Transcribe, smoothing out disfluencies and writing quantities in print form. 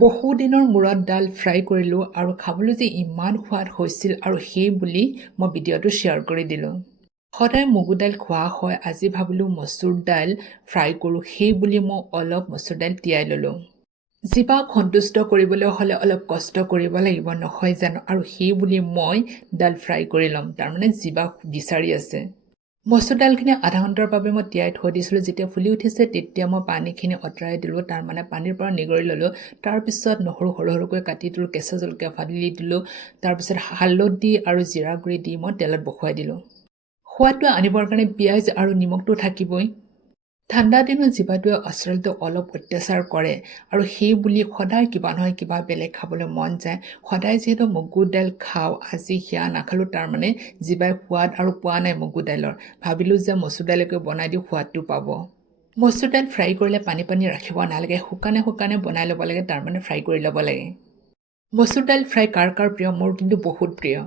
বহু দিনৰ মূৰত ডাল ফ্ৰাই কৰিলোঁ আৰু খাবলৈ যে ইমান সোৱাদ হৈছিল আৰু সেই বুলি মই ভিডিঅ'টো শ্বেয়াৰ কৰি দিলোঁ। সদায় মগু দাইল খোৱা হয়, আজি ভাবিলোঁ মচুৰ দাইল ফ্ৰাই কৰোঁ, সেই বুলি মই অলপ মচুৰ দাইল তিয়াই ল'লোঁ। জিভাক সন্তুষ্ট কৰিবলৈ হ'লে অলপ কষ্ট কৰিব লাগিব নহয় জানো, আৰু সেই বুলি মই ডাল ফ্ৰাই কৰি ল'ম, তাৰমানে জিভা বিচাৰি আছে। মচুৰ দাইলখিনি আধা ঘণ্টাৰ বাবে মই তিয়াই থৈ দিছিলোঁ। যেতিয়া ফুলি উঠিছে তেতিয়া মই পানীখিনি আঁতৰাই দিলোঁ, তাৰমানে পানীৰ পৰা নিগৰি ল'লোঁ। তাৰপিছত নহৰু সৰু সৰুকৈ কাটি দিলোঁ, কেঁচা জলকীয়া ফালি দিলোঁ, তাৰপিছত হালধি আৰু জিৰা গুড়ি দি মই তেলত বহোৱাই দিলোঁ। সোৱাদটো আনিবৰ কাৰণে পিঁয়াজ আৰু নিমখটো থাকিবই। ঠাণ্ডা দিনত জিভাটোৱে আচলতে অলপ অত্যাচাৰ কৰে, আৰু সেই বুলি সদায় কিবা নহয় কিবা বেলেগ খাবলৈ মন যায়। সদায় যিহেতু মগু দাইল খাওঁ, আজি সেয়া নাখালোঁ, তাৰমানে জিভাই সোৱাদ আৰু পোৱা নাই মগু দাইলৰ। ভাবিলোঁ যে মচুৰ দাইলকে বনাই দিওঁ, সোৱাদটো পাব। মচুৰ দাইল ফ্ৰাই কৰিলে পানী পানী ৰাখিব নালাগে, শুকানে শুকানে বনাই ল'ব লাগে, তাৰমানে ফ্ৰাই কৰি ল'ব লাগে। মচুৰ দাইল ফ্ৰাই কাৰ কাৰ প্ৰিয়? মোৰ কিন্তু বহুত প্ৰিয়।